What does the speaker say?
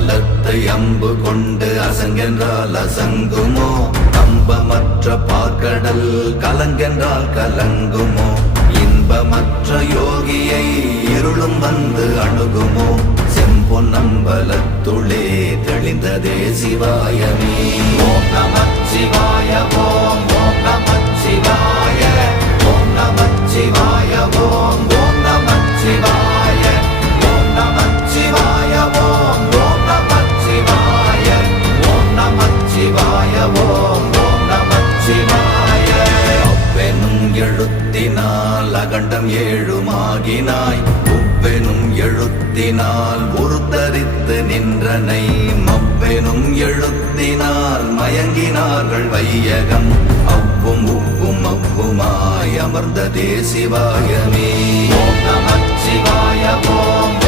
பலத்தை அம்பு கொண்டு அசங்கென்றால் அசங்குமோ? நம்பமற்ற பார்க்கடல் கலங்கென்றால் கலங்குமோ? இன்பமற்ற யோகியை இருளும் வந்து அணுகுமோ? செம்பொன்னம்பலத்துளே தெளிந்ததே சிவாயமே. ஓம் நமச்சிவாய ஓம் ஓம் நமச்சிவாய ஓம் நமச்சிவாய ஓம் ஓம் நமச்சிவாய ஓம் நமச்சிவாய ஓம் ஓம் நமச்சிவாய ஓம் நமச்சிவாய ஓம் ஓம் நமச்சிவாய. அவ்வெனும் எழுத்தினால் அகண்டம் ஏழுமாகினாய், உவ்வெனும் எழுத்தினால் உருத்தரித்து நின்றனை, மவ்வெனும் எழுத்தினால் மயங்கினார்கள் வையகம், அவ்வும் உவ்வும் அவ்வுமாய் அமர்ந்ததே சிவாயமே. ஓம் நமச்சிவாய ஓம்